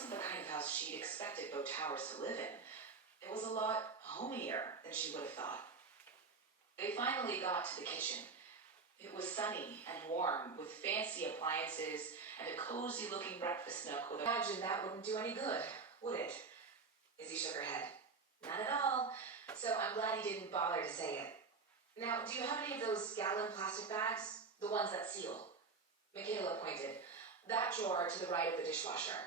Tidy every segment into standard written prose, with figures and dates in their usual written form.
wasn't the kind of house she'd expected Bow Towers to live in. It was a lot homier than she would have thought. They finally got to the kitchen. It was sunny and warm, with fancy appliances and a cozy-looking breakfast nook with a... Imagine that wouldn't do any good, would it? Izzy shook her head. Not at all. So I'm glad he didn't bother to say it. Now, do you have any of those gallon plastic bags? The ones that seal? Michaela pointed. That drawer to the right of the dishwasher.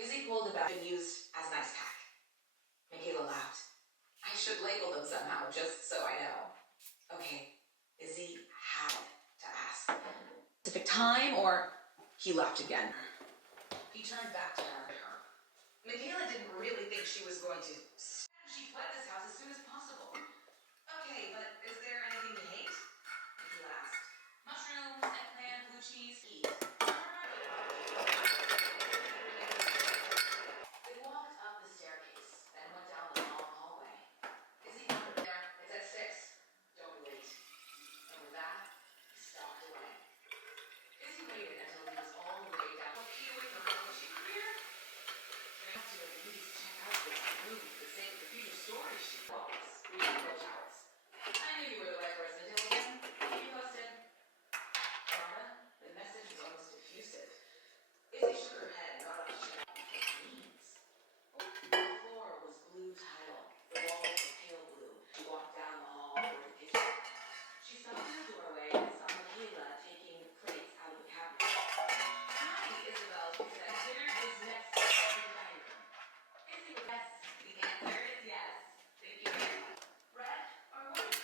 Izzy pulled the bag and used as an ice pack. Michaela laughed. I should label them somehow, just so I know. Okay, Izzy had to ask. Specific time, or... He laughed again. He turned back to her. Michaela didn't really think she was going to... She fled this house as soon as possible. Okay, but is there anything you hate? Michaela asked. Mushrooms, eggplant, blue cheese, eat. They walked up the staircase and went down the long hallway. Izzy covered there. It's at 6. Don't be late. And with that, he stalked away. Izzy waited until he was all the way down. He away from her. Was she clear? I have to at least check out this room for the sake of the future stories she was. Reading Bow Towers. I knew you were the right person to tell him. He busted. Marta, the message was almost effusive. Izzy shook her head and got up to check out what it means. The floor was blue tile. The walls were pale blue. She walked down the hall toward the kitchen. She stopped in the doorway and saw Michaela taking plates out of the cabinet. Hi, Isabel, she said. Dinner is next in the dining room. Izzy was yes. The answer is yes. Thank you very much. Bread or what?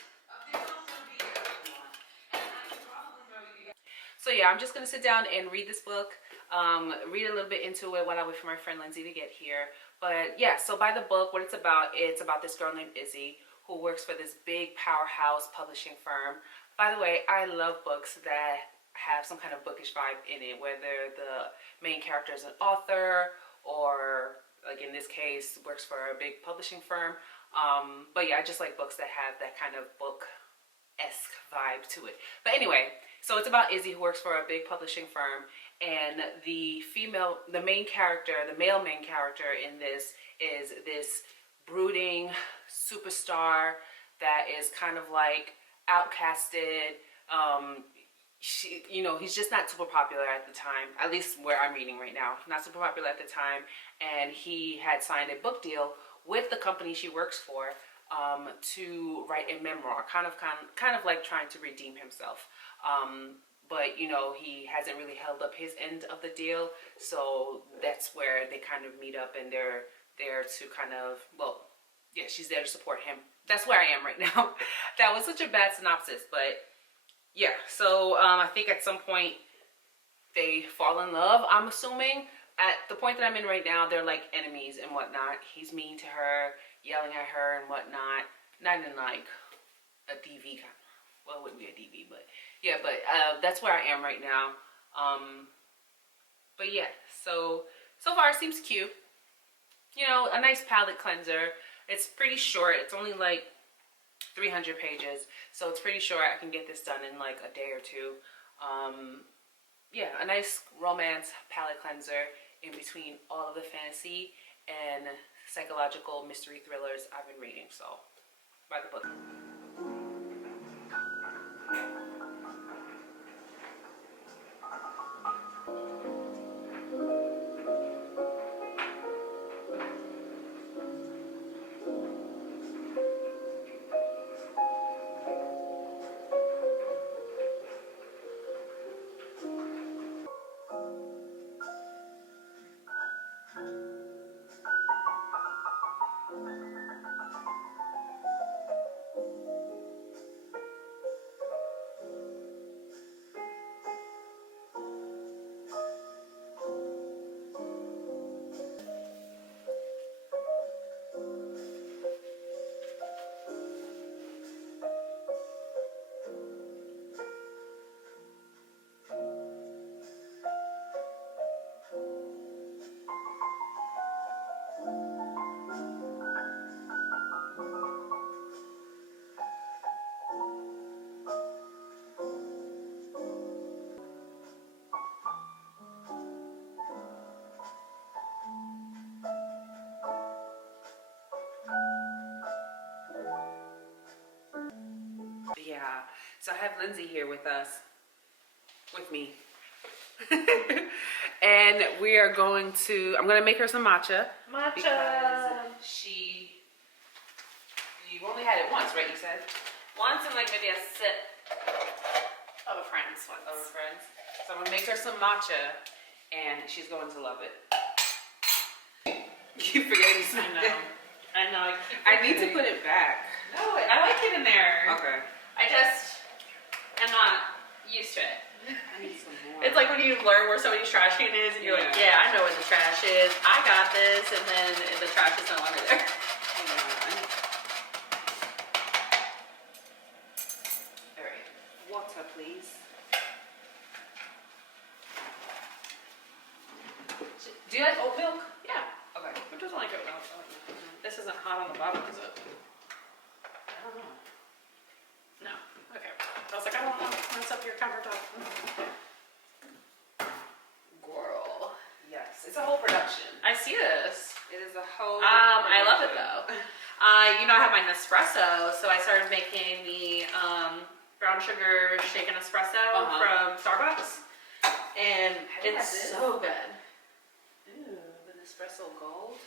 There's also beer if you want. And I should probably throw you together. So yeah, I'm just going to sit down and read this book. Read a little bit into it while I wait for my friend Lindsay to get here. But yeah, so by the book, what it's about this girl named Izzy who works for this big powerhouse publishing firm. By the way, I love books that have some kind of bookish vibe in it, whether the main character is an author or, like in this case, works for a big publishing firm. But yeah, I just like books that have that kind of book-esque vibe to it. But anyway, so it's about Izzy who works for a big publishing firm, and the male main character in this is this brooding superstar that is kind of like outcasted. He's just not super popular at the time, at least where I'm reading right now. Not super popular at the time, and he had signed a book deal with the company she works for to write a memoir, kind of like trying to redeem himself. But he hasn't really held up his end of the deal, so that's where they kind of meet up, and they're there to kind of, well, yeah, she's there to support him. That's where I am right now. That was such a bad synopsis, but yeah. So I think at some point they fall in love, I'm assuming. At the point that I'm in right now, they're like enemies and whatnot. He's mean to her, yelling at her and whatnot. Not in like a DV kind of, well, it wouldn't be a DV, but yeah, but that's where I am right now. But yeah, so far it seems cute. A nice palette cleanser. It's pretty short. It's only like 300 pages, so it's pretty short. I can get this done in like a day or two. Yeah, a nice romance palette cleanser in between all of the fantasy and psychological mystery thrillers I've been reading. So, buy the book. So I have Lindsay here with us, with me. And we are going to, I'm going to make her some matcha. Because you've only had it once, right, you said? Once and like maybe a sip of a friend's once. Of her friends. So I'm going to make her some matcha, and she's going to love it. You forgetting something? I know. I need to put it back. No, I like it in there. Okay. I just am not used to it. I need some more. It's like when you learn where somebody's trash can is, and you're like, yeah, I know where the trash is. I got this, and then the trash is no longer there. All right. Water, please. Do you like oat milk? Yeah. Okay. Who doesn't like oat milk? This isn't hot on the bottom, is it? I don't know. No. Okay. I was like, I don't want to mess up your countertop. Girl. Yes. It's a whole production. I see this. It is a whole I love it though. You know, I have my Nespresso, so I started making the brown sugar shaken espresso from Starbucks, and it's so good. Ooh, the Nespresso Gold.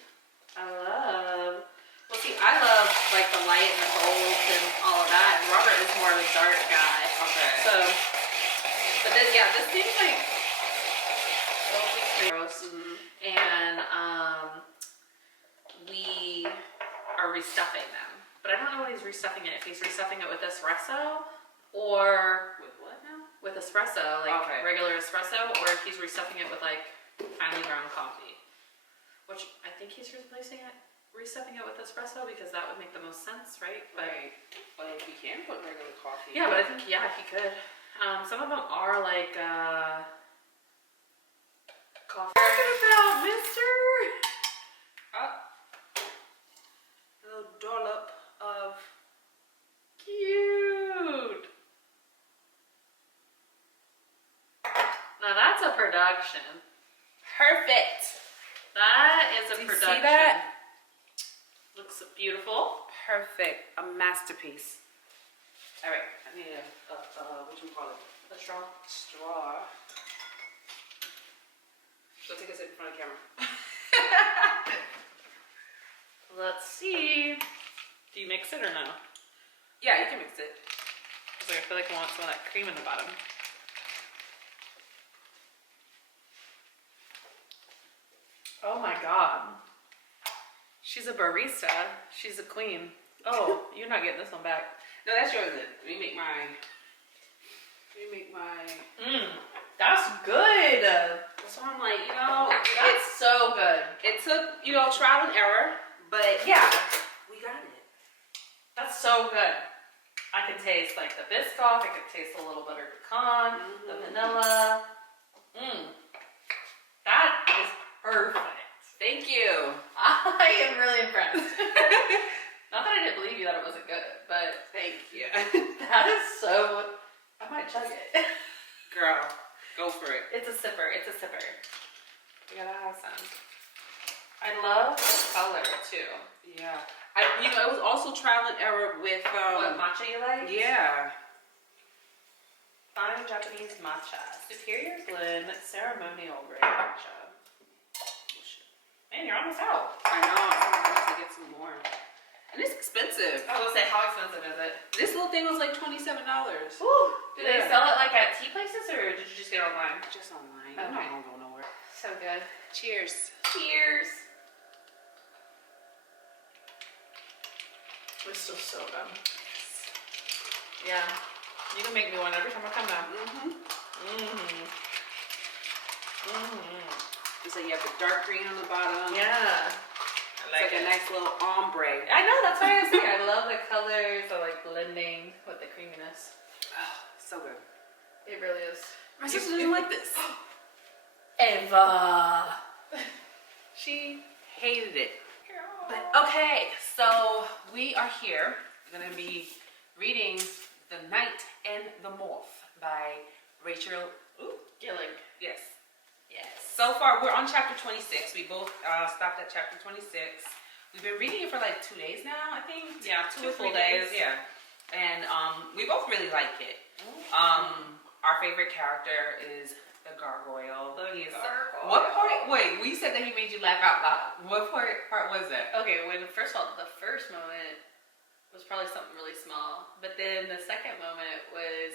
Well, see, I love like the light and the golds and all of that, and Robert is more of a dark guy. Okay. So, but this seems like gross, and we are restuffing them. But I don't know what he's restuffing it. If he's restuffing it with espresso or With what now? with espresso, like regular espresso, or if he's restuffing it with like finely ground coffee. Which I think he's restuffing it with espresso because that would make the most sense, right? But if you can put regular coffee. yeah, but I think if he could. Some of them are like coffee. Talking about Mister. A little dollop of Cute. Now that's a production. perfect. That is a Do you production. see that? Looks beautiful. Perfect. A masterpiece. All right. I need a what you call it? A straw. Straw. Go take a sip in front of the camera. Let's see. Do you mix it or no? Yeah, you can mix it. I feel like I want some of that cream in the bottom. Oh my god. She's a barista. She's a queen. Oh, you're not getting this one back. No, that's yours then. Let me make mine. That's good. So I'm like, you know, That's so good. it took, you know, trial and error, but yeah, we got it. That's so good. I can taste like the Biscoff. I can taste a little buttered pecan, the vanilla. That is perfect. Thank you. I am really impressed. Not that I didn't believe you that it wasn't good, but Thank you. that is so. I might chug it. Girl, go for it. It's a sipper. It's a sipper. We gotta have some. I love the color too. Yeah. You know, it was also trial and error with What matcha you like? Yeah. Fine Japanese matcha. Superior blend ceremonial grade matcha. Man, you're almost out. I know. I'm going to get some more. And it's expensive. I was gonna say, how expensive is it? This little thing was like $27. Woo! Do they sell it like at tea places or did you just get it online? Just online. Okay. I'm not going to go nowhere. So good. Cheers. Cheers! We're still so good. Yeah. You can make me one every time I come down. So you have the dark green on the bottom. Yeah. It's like a nice little ombre. I know, that's why I was saying I love the colors. I like blending with the creaminess. Oh, so good. It really is. My sister doesn't like this. Eva. She hated it. But okay, so we are here. We're going to be reading The Night and the Moth by Rachel Gillig. Yes. Yes. So far, we're on chapter 26. We both stopped at chapter 26. We've been reading it for like 2 days now, I think. Yeah, two or full three days. days. Yeah. and we both really like it. Our favorite character is the gargoyle. Gargoyle. What part? Wait, we said that he made you laugh out loud. What part was that? Okay, first of all, the first moment was probably something really small, but then the second moment was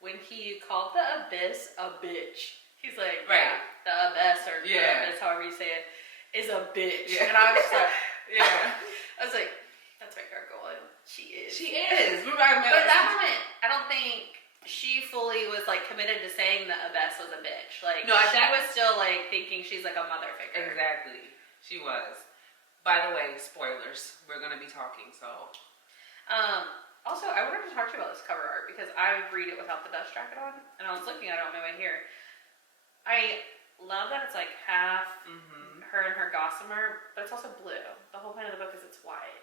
when he called the abyss a bitch. He's like, Right. yeah, the abyss or the abyss, however you say it, is a bitch. Yeah. And I was just like, Yeah. I was like, that's right, gargoyle. She is. She is. Remember, I But that moment, I don't think she fully was like committed to saying that Abbess was a bitch. Like, no, she was still like thinking she's like a mother figure. Exactly. She was. By the way, spoilers. We're gonna be talking, so. Also, I wanted to talk to you about this cover art because I read it without the dust jacket on, and I was looking at it on my way here. I love that it's like half her and her gossamer, but it's also blue. The whole point of the book is it's white.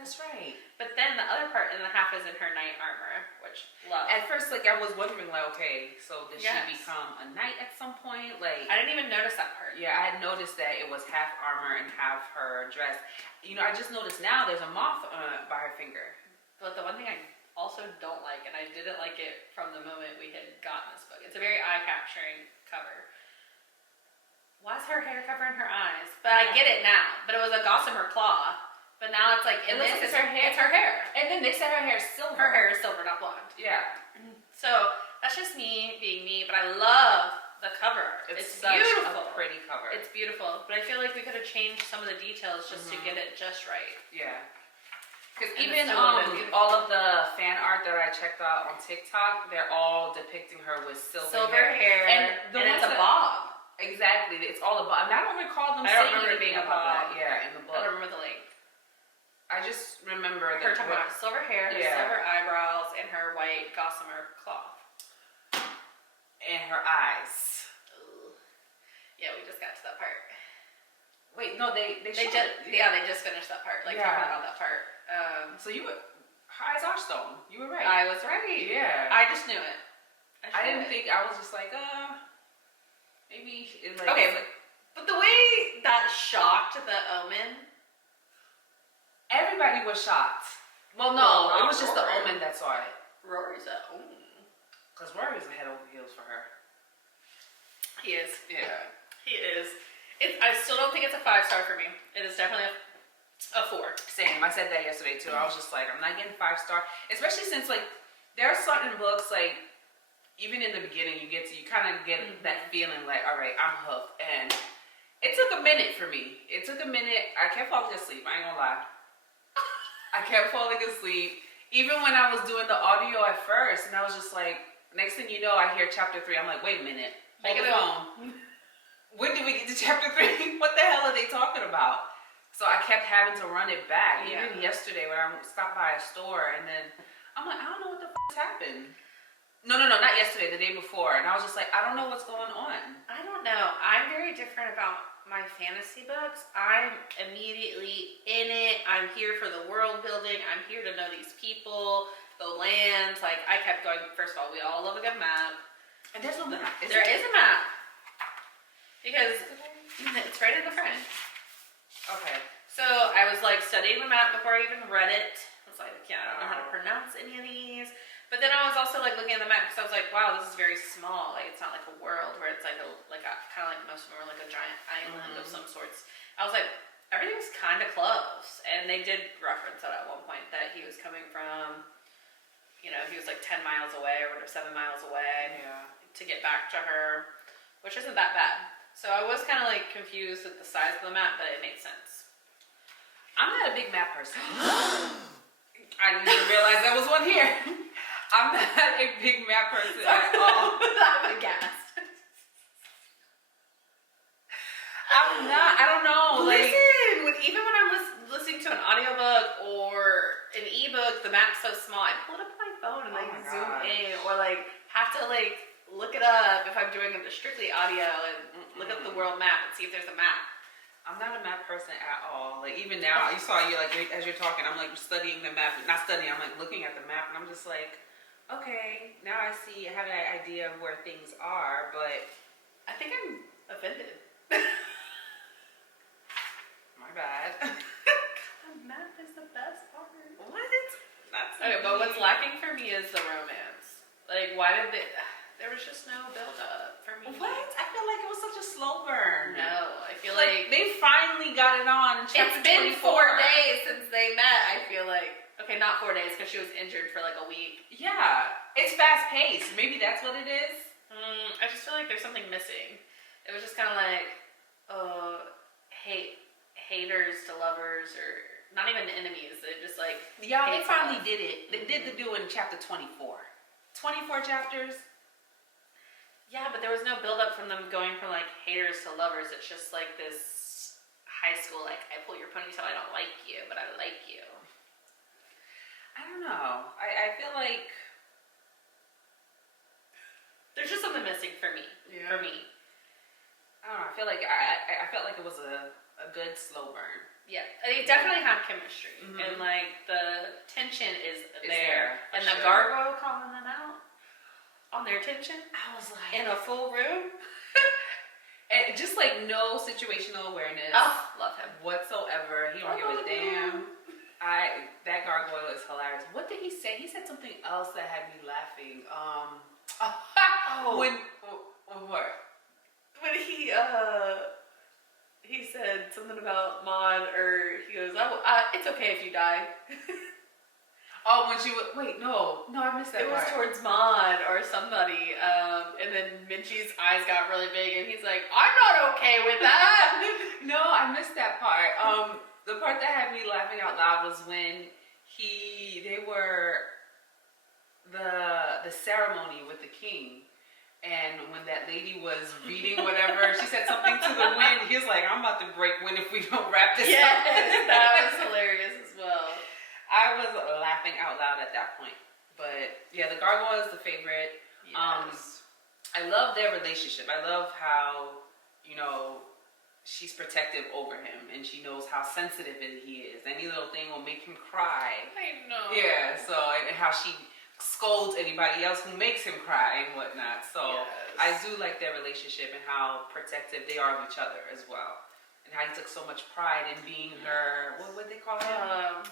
That's right. But then the other part in the half is in her knight armor, which love. At first, like, I was wondering, like, okay, so did Yes. she become a knight at some point? Like, I didn't even notice that part. yeah, I had noticed that it was half armor and half her dress. You know, I just noticed now there's a moth by her finger. But the one thing I also don't like, and I didn't like it from the moment we had gotten this book, it's a very eye-capturing cover. Why is her hair covering her eyes? But I get it now. But it was a gossamer claw. But now it's like, It looks like it's it's her hair. It's her hair. And then they said her hair is silver. Her hair is silver, not blonde. Yeah. So that's just me being me, but I love the cover art. It's such beautiful. a pretty cover. It's beautiful. But I feel like we could have changed some of the details just to get it just right. Yeah. Because And even it's still a bit beautiful. all of the fan art that I checked out on TikTok, they're all depicting her with silver hair. And ones it's a that- bob. Exactly. It's all about. I don't recall them I don't saying remember it anything being a about bob. that. Yeah, in the I book. don't remember the link. I just remember Her talking about silver hair, her silver eyebrows, and her white gossamer cloth. and her eyes. Ooh. Yeah, we just got to that part. Wait, no, they They showed just it. they just finished that part, like Yeah. talking about that part. So you were, her eyes are stone. You were right. I was right. Yeah. I just knew it. I didn't think. I was just like, maybe. It, like, Okay, it's like, but the way that shocked the Omen. everybody was shocked. Well, no, Well, it not was just the Rory. Omen that saw it. Rory's a Because Rory was head over heels for her. He is. Yeah. He is. I still don't think it's a 5-star for me. It is definitely a 4. Same. I said that yesterday too. I was just like, I'm not getting 5-star. Especially since, like, there are certain books, like, even in the beginning, you kind of get that feeling like, all right, I'm hooked. And it took a minute for me. It took a minute. I kept falling asleep. I ain't gonna lie. I kept falling asleep. Even when I was doing the audio at first, and I was just like, next thing you know, I hear chapter 3. I'm like, wait a minute. Hold the phone. When did we get to chapter 3? What the hell are they talking about? So I kept having to run it back. Yeah. Even yesterday when I stopped by a store, and then I'm like, I don't know what the f*** happened. No, not yesterday, the day before. And I was just like, I don't know what's going on. I don't know. I'm very different about my fantasy books. I'm immediately in it. I'm here for the world building. I'm here to know these people, the lands. Like, I kept going. First of all, we all love a good map. And there's no map. There is a map. Because it's right in the front. Okay. So I was like studying the map before I even read it. I was like, yeah, I don't know how to pronounce any of these. But then I was also like looking at the map because I was like, wow, this is very small. Like, it's not like a world where it's like a kind of like most of them are like a giant island of some sorts. I was like, everything's kind of close. And they did reference that at one point that he was coming from, you know, he was like 10 miles away or 7 miles away to get back to her, which isn't that bad. So I was kind of like confused with the size of the map, but it made sense. I'm not a big map person. I didn't even realize there was one here. I'm not a big map person at all. I'm aghast. I'm not. I don't know. Like, Listen, even when I'm listening to an audiobook or an ebook, the map's so small. I pull it up on my phone and like my zoom gosh. in, or like have to like look it up if I'm doing it strictly audio and look up the world map and see if there's a map. I'm not a map person at all. Like, even now, you saw you like as you're talking, I'm like studying the map. Not studying. I'm like looking at the map, and I'm just like, okay, now I see. I have an idea of where things are, but I think I'm offended. my bad. The map is the best part. What? Okay, but what's lacking for me is the romance. Like, why did they? There was just no build up for me. What? I feel like it was such a slow burn. No, I feel Like like they finally got it on. In it's chapter been 24. 4 days since they met. I feel like okay, not 4 days because she was injured for like a week. Yeah, it's fast paced. Maybe that's what it is. I just feel like there's something missing. It was just kind of like, haters to lovers, or not even enemies. They just like Yeah, they hate finally love. did it. They did the do in chapter 24. 24 chapters. Yeah, but there was no build up from them going from like haters to lovers. It's just like this high school, like I pull your ponytail, I don't like you, but I like you. I don't know. I feel like There's just something missing for me. Yeah. For me. I don't know. I feel like I felt like it was a good slow burn. Yeah, they definitely have chemistry, Mhm. and like the tension is It's there, there, and for the sure. gargoyle calling them out on their tension I was like, in a full room. and just like no situational awareness Oh, love him. whatsoever. He don't give a damn. That gargoyle is hilarious. What did he say? He said something else that had me laughing. When what? When he said something about Maud, or he goes, "Oh, it's okay if you die." Oh, when she was no, I missed that It was part. towards Maud or somebody, and then Minchie's eyes got really big, and he's like, "I'm not okay with that." No, I missed that part. The part that had me laughing out loud was when they were the ceremony with the king, and when that lady was reading whatever, she said something to the wind. He was like, "I'm about to break wind if we don't wrap this Yes, up." that was hilarious as well. I was laughing out loud at that point. But yeah, the gargoyle is the favorite. Yes. I love their relationship. I love how, she's protective over him, and she knows how sensitive he is. Any little thing will make him cry. I know. Yeah, so, and how she scolds anybody else who makes him cry and whatnot. So I Yes. do like their relationship and how protective they are of each other as well. And how he took so much pride in being her, what would they call him?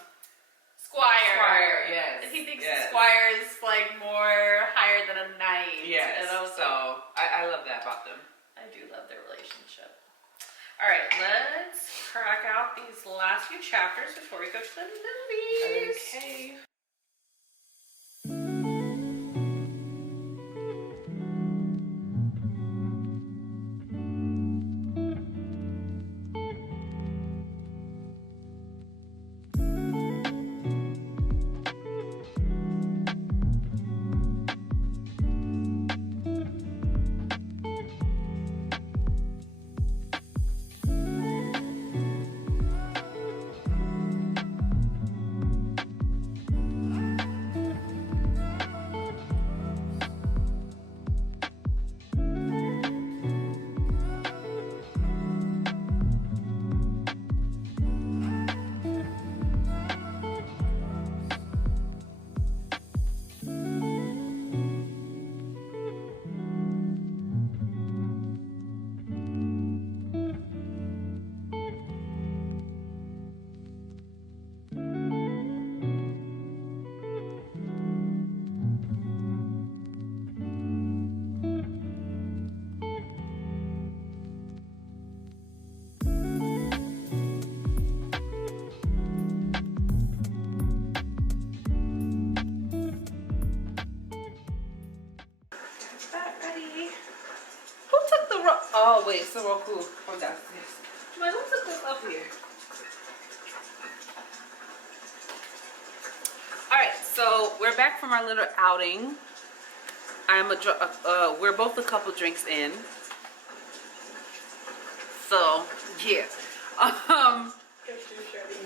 Squire. Squire, yes. He thinks yes. the squire is like more higher than a knight. Yes, And I was so I love that about them. I do love their relationship. All right, let's crack out these last few chapters before we go to the movies. Okay. Oh, wait, it's the Roku from downstairs. Man, who took this up here? Alright, so we're back from our little outing. We're both a couple drinks in. So, yeah.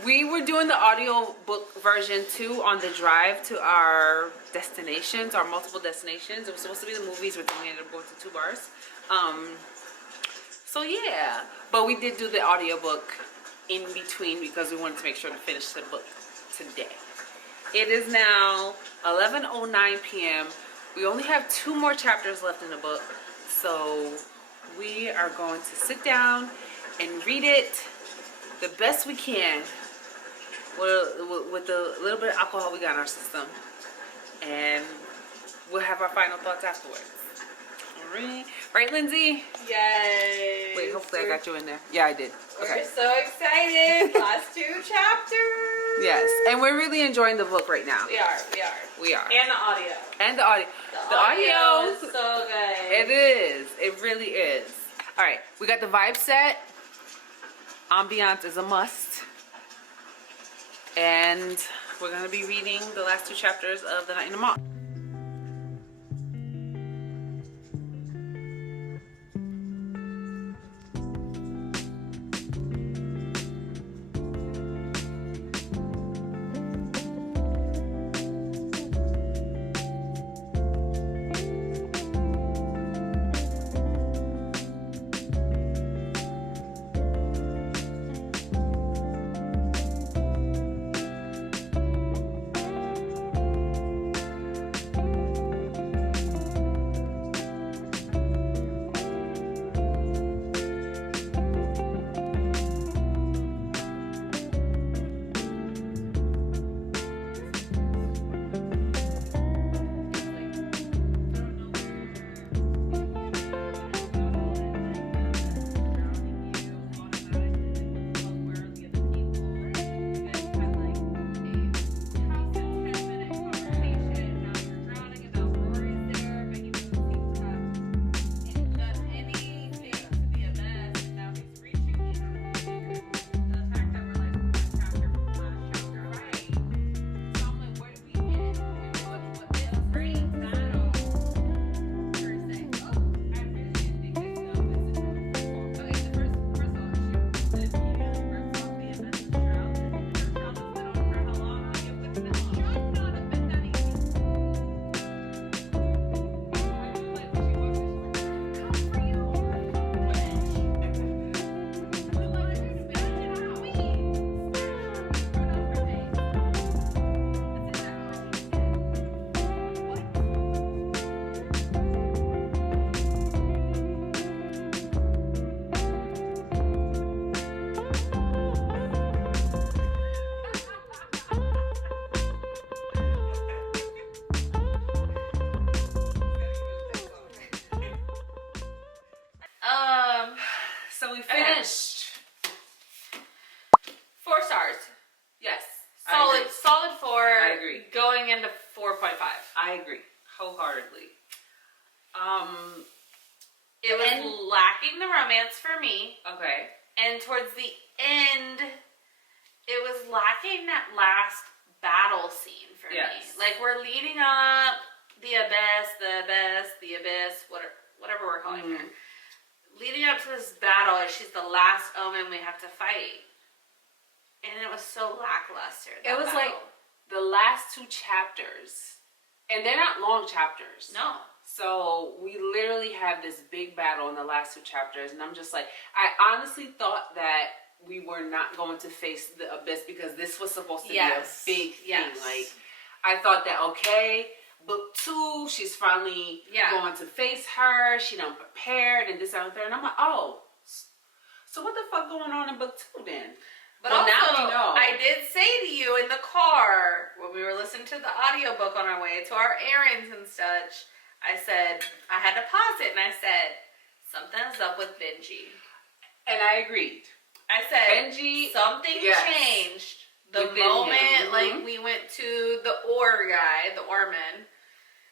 We were doing the audiobook version too on the drive to our destinations, our multiple destinations. It was supposed to be the movies, but then we ended up going to 2 bars. So yeah, but we did do the audiobook in between because we wanted to make sure to finish the book today. It is now 11:09 p.m. We only have 2 more chapters left in the book, so we are going to sit down and read it the best we can with the little bit of alcohol we got in our system. and we'll have our final thoughts afterwards. All right. Right, Lindsay? Yay! Wait, hopefully I got you in there. Yeah, I did. Okay. We're so excited. Last 2 chapters. Yes, and we're really enjoying the book right now. We are. We are. And the audio. And the audio. The audio is so good. It is. It really is. All right, we got the vibe set. Ambiance is a must. And we're going to be reading the last 2 chapters of The Night and the Moth. So we finished. 4 stars. Yes. Solid 4. I agree. Going into 4.5. I agree. Wholeheartedly. It was lacking the romance for me. Okay. And towards the end, it was lacking that last battle scene for me. Like, we're leading up the abyss, whatever we're calling her. Leading up to this battle, she's the last omen we have to fight. And it was so lackluster. It was like the last 2 chapters. And they're not long chapters. No. So we literally have this big battle in the last 2 chapters. And I'm just like, I honestly thought that we were not going to face the abyss because this was supposed to be a big thing. Like, I thought that, okay, book 2, she's finally going to face her. She done prepared and this and that. And I'm like, oh, so what the fuck going on in book 2 then? But well, also, now we know. I did say to you in the car when we were listening to the audiobook on our way to our errands and such, I said, I had to pause it and I said, something's up with Benji. And I agreed. I said, Benji, something changed the moment like we went to the guy, the Orman.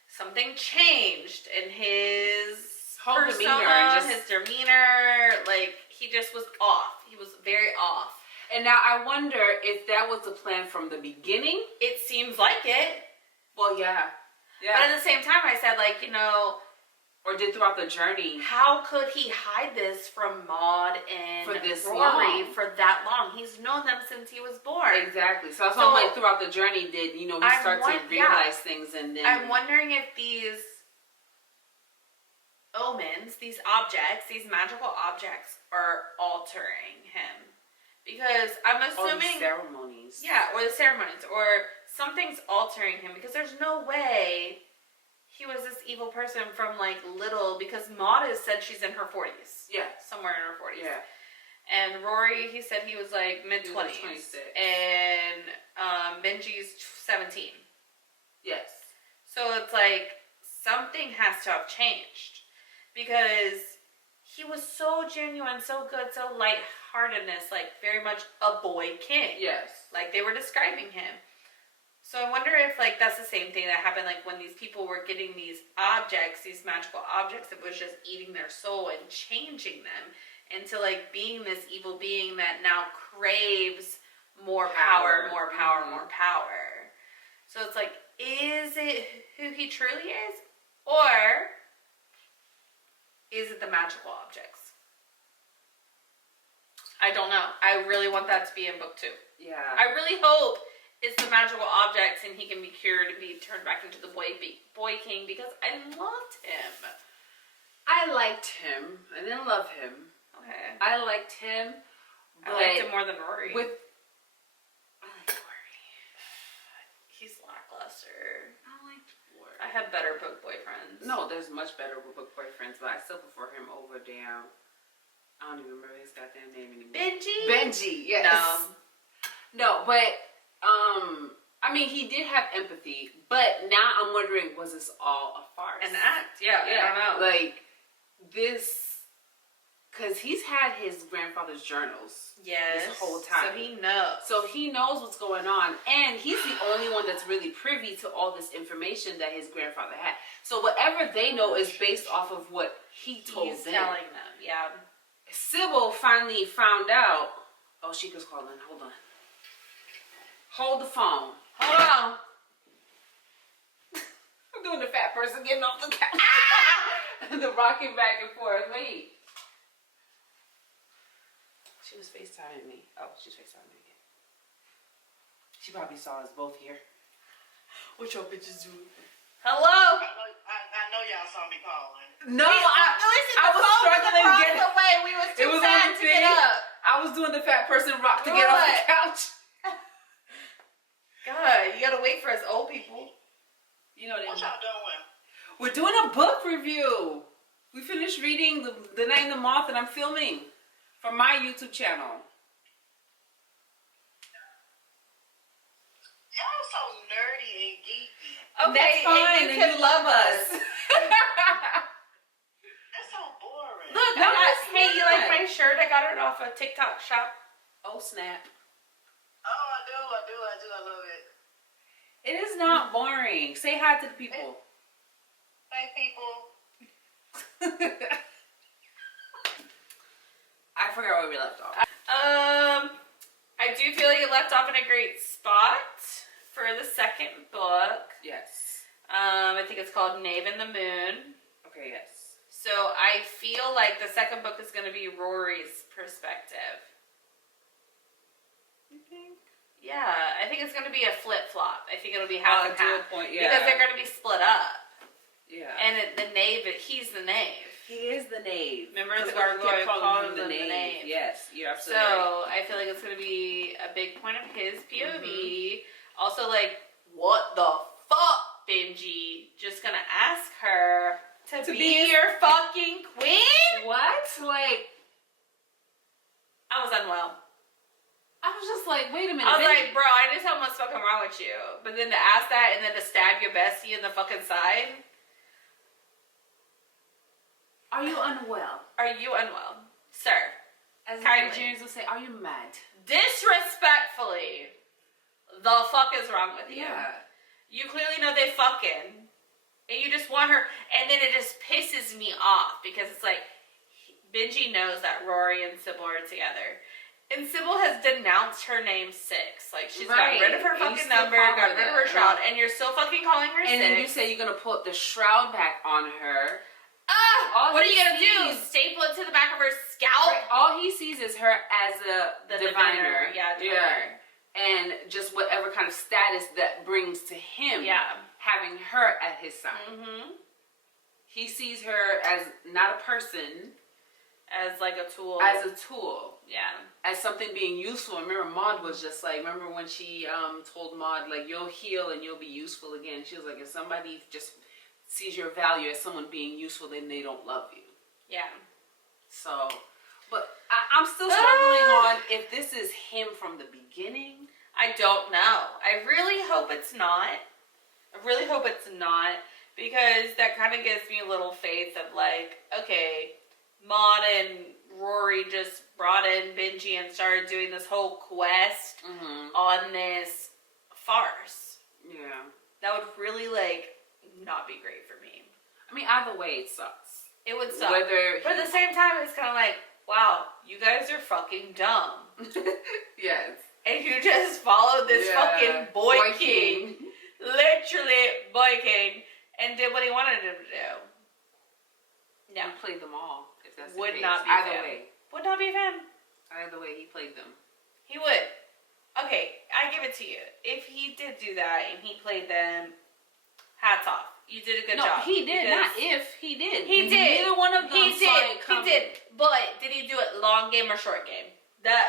Something changed in his whole persona, demeanor, his demeanor. Like, he just was off. He was very off. And now I wonder if that was the plan from the beginning. It seems like it. Well, yeah. But at the same time, I said, like, you know, or did throughout the journey. How could he hide this from Maud and long. Rory for that long? He's known them since he was born. Exactly. So that's why I'm like, throughout the journey, did we start to realize things, and then I'm wondering if these omens, these objects, these magical objects, are altering him. Because I'm assuming... Or the ceremonies. Yeah, or the ceremonies. Or something's altering him. Because there's no way he was this evil person from, like, little... Because Maud has said she's in her 40s. Yeah. Somewhere in her 40s. Yeah. And Rory, he said he was, like, mid-20s. 26. And Benji's 17. Yes. So it's like something has to have changed because he was so genuine, so good, so lightheartedness, like very much a boy king. Yes. Like they were describing him. So I wonder if like that's the same thing that happened like when these people were getting these objects, these magical objects, it was just eating their soul and changing them into like being this evil being that now craves more power, more power, more power. So it's like, is it who he truly is? Or is it the magical objects? I don't know. I really want that to be in book 2. Yeah. I really hope it's the magical objects and he can be cured and be turned back into the boy king because I loved him. I liked him. I didn't love him. Okay. I liked him. I liked him more than Rory. I like Rory. He's lackluster. I liked Rory. I have better book boyfriends. No, there's much better book boyfriends, but I still prefer him over damn. I don't even remember his goddamn name anymore. Benji, yes. No, but I mean, he did have empathy, but now I'm wondering, was this all a farce? An act, yeah. I don't know. Like this, because he's had his grandfather's journals. Yes. This whole time. So he knows what's going on, and he's the only one that's really privy to all this information that his grandfather had. So whatever they know is based off of what he told he's them. telling them, yeah. Sybil finally found out. Oh, she was calling. Hold on. Hold the phone. Hold on. I'm doing the fat person getting off the couch. The rocking back and forth. Wait. She was FaceTiming me. Oh, she's FaceTiming me again. She probably saw us both here. What your bitches do? Hello? I know y'all saw me calling. No, I was struggling to get the way. We was too fat to get up. I was doing the fat person rock to get off the couch. God, you gotta wait for us old people. You know What y'all doing? We're doing a book review. We finished reading The Night and the Moth, and I'm filming for my YouTube channel. Y'all so nerdy and geeky. Okay, that's fine, and you can love us. That's so boring. Look, No, hey, you like not. my shirt? I got it off a TikTok shop. Oh, snap. Oh, I do. I love it. It is not boring. Say hi to the people. Hey, people. I forgot where we left off. I do feel like it left off in a great spot for the second book. Yes. I think it's called Knave and the Moon. Okay, yes. So I feel like the second book is going to be Rory's perspective. You think? Yeah, I think it's going to be a flip-flop. I think it'll be half and to a half. point, yeah. Because they're going to be split up. Yeah. And the knave, he's the knave. He is the knave. Remember the 'Cause we gargoyle kept calling called him the knave. Yes, you're So absolutely right. I feel like it's going to be a big point of his POV. Also, like, what the fuck, Benji? Just going to ask her to be your fucking queen? What? Like, I was unwell. I was just like, wait a minute. I was Benji. like, bro, I just know what's fucking wrong with you. But then to ask that and then to stab your bestie in the fucking side. Are you unwell? Are you unwell? Sir. As Kindly. Nigerians will say, are you mad? Disrespectfully, the fuck is wrong with you? Yeah. You clearly know they fucking. And you just want her. And then it just pisses me off. Because it's like, Benji knows that Rory and Sybil are together. And Sybil has denounced her name 6. Like, she's got rid of her And you fucking still number, call got her rid of that. her shroud, and you're still fucking calling her 6. And then you say you're going to put the shroud back on her. Ah! All What are he you gonna do? sees- Staple it to the back of her scalp? Right, all he sees is her as The diviner. Yeah, diviner. And just whatever kind of status that brings to him. Yeah. Having her at his side. Mm-hmm. He sees her as not a person. As like a tool. As a tool. Yeah. As something being useful. Remember, Maud was just like, remember when she told Maud, like, you'll heal and you'll be useful again. She was like, if somebody just sees your value as someone being useful, then they don't love you. Yeah. So, but I'm still struggling on if this is him from the beginning. I don't know. I really hope it's not. I really hope it's not, because that kind of gives me a little faith of like, okay, Maud and Rory just brought in Benji and started doing this whole quest on this farce. Yeah. That would really, like, not be great for me. I mean, either way, it sucks. It would suck. Whether But at the same time, it's kind of like, wow, you guys are fucking dumb. Yes. And you just followed this fucking boy king. Literally boy king. And did what he wanted him to do. No. He played them all. If that's the Would case. not be either him. way. Would not be a fan. Either way, he played them. He would. Okay, I give it to you. If he did do that and he played them, hats off. You did a good job. No, he did. Because Not if. He did. He did. Neither one of them He saw did. it coming. He did. But did he do it long game or short game? That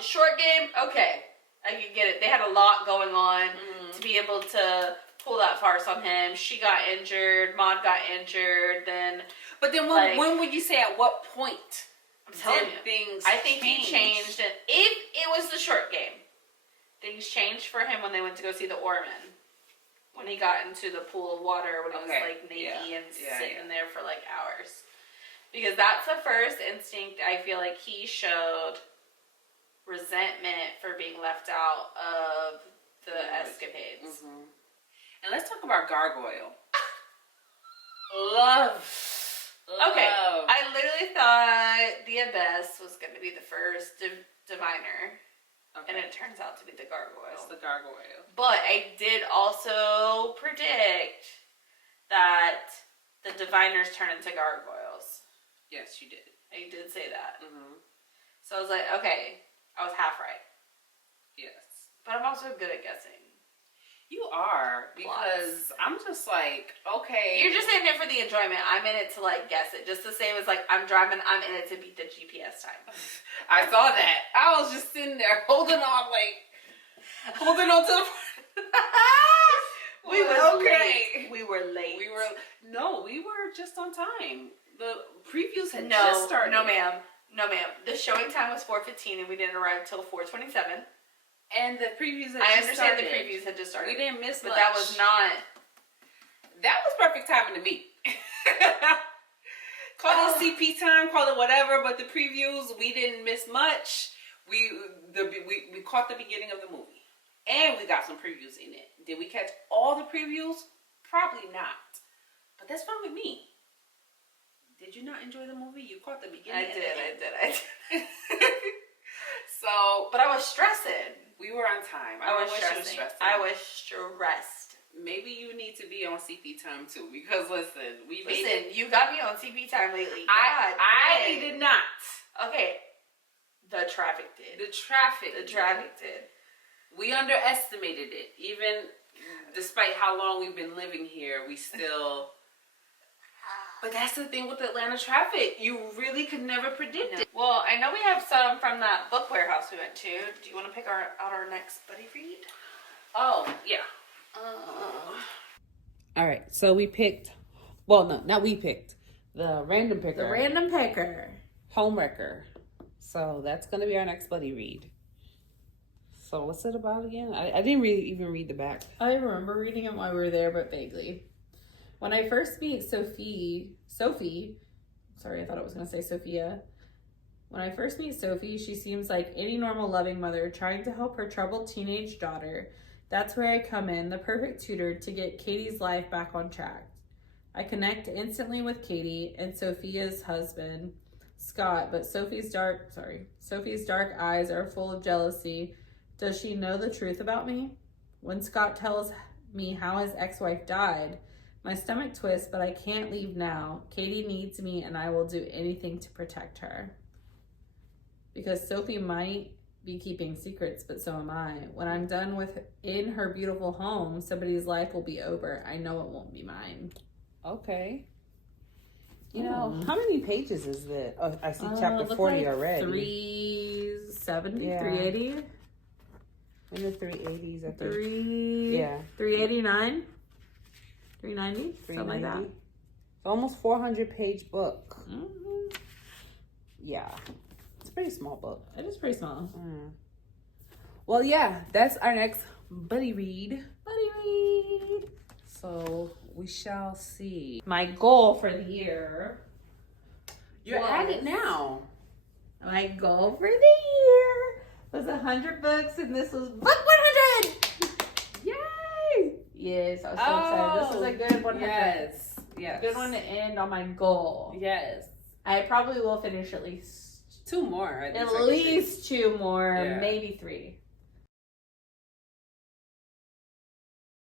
short game, okay, I can get it. They had a lot going on to be able to pull that farce on him. She got injured. Maud got injured. Then, But then when would you say, at what point I'm telling did you, things I think change? he changed it. If it was the short game, things changed for him when they went to go see the Oarman. When he got into the pool of water, when he was like naked and sitting there for like hours. Because that's the first instinct I feel like he showed resentment for being left out of the escapades. And let's talk about Gargoyle. Love. Okay, I literally thought the Abyss was going to be the first diviner. And it turns out to be the Gargoyle. It's the Gargoyle. But I did also predict that the diviners turn into gargoyles. Yes, you did. I did say that. So I was like, okay, I was half right. Yes. But I'm also good at guessing. You are, because I'm just like, okay. You're just in it for the enjoyment. I'm in it to like guess it. Just the same as like I'm driving, I'm in it to beat the GPS time. I saw that. I was just sitting there holding on to the We were okay. late. We were late. We were just on time. The previews had No, just started. no ma'am. No ma'am. The showing time was 4:15 and we didn't arrive till 4:27. And the previews had I just understand started. the previews had just started. We didn't miss but much. that was not. That was perfect timing to me. Call it CP time, call it whatever, but the previews, we didn't miss much. We caught the beginning of the movie. And we got some previews in it. Did we catch all the previews? Probably not. But that's fine with me. Did you not enjoy the movie? You caught the beginning. I did. So, But I was stressing. we were on time. I was wish you stressing. stressed I out. was stressed. Maybe you need to be on CP time too, because listen, we made Listen, it. you got me on CP time lately. I dang. did not. Okay. The traffic did. The traffic. Did. We underestimated it. Even despite how long we've been living here, we still. But that's the thing with Atlanta traffic. You really could never predict it. Well, I know we have some from that book warehouse we went to. Do you want to pick out our next buddy read? Oh, yeah. All right, so we picked. Well, no, not we picked. The random picker. The random picker. Homewrecker. So that's going to be our next buddy read. So what's it about again? I didn't really even read the back. I remember reading it while we were there, but vaguely. When I first meet Sophie, sorry, I thought it was going to say Sophia. When I first meet Sophie, she seems like any normal loving mother trying to help her troubled teenage daughter. That's where I come in, the perfect tutor to get Katie's life back on track. I connect instantly with Katie and Sophia's husband, Scott, but Sophie's dark eyes are full of jealousy. Does she know the truth about me? When Scott tells me how his ex-wife died, my stomach twists, but I can't leave now. Katie needs me, and I will do anything to protect her. Because Sophie might be keeping secrets, but so am I. When I'm done in her beautiful home, somebody's life will be over. I know it won't be mine. Okay. You know, how many pages is that? Oh, I see chapter 40 like already. 370, Yeah. 380? In the 380s, I think. 389? 390? Something like that. Almost 400-page book. Mm-hmm. Yeah. It's a pretty small book. It is pretty small. Well, yeah, that's our next buddy read. So we shall see. My goal for the year. You're at it now. My goal for the year was 100 books, and this was book 100. Yay! Yes, I was so excited. This was a good 100. Yes. Yes. Good one to end on my goal. Yes. I probably will finish at least 2 more. two more, Yeah. maybe 3.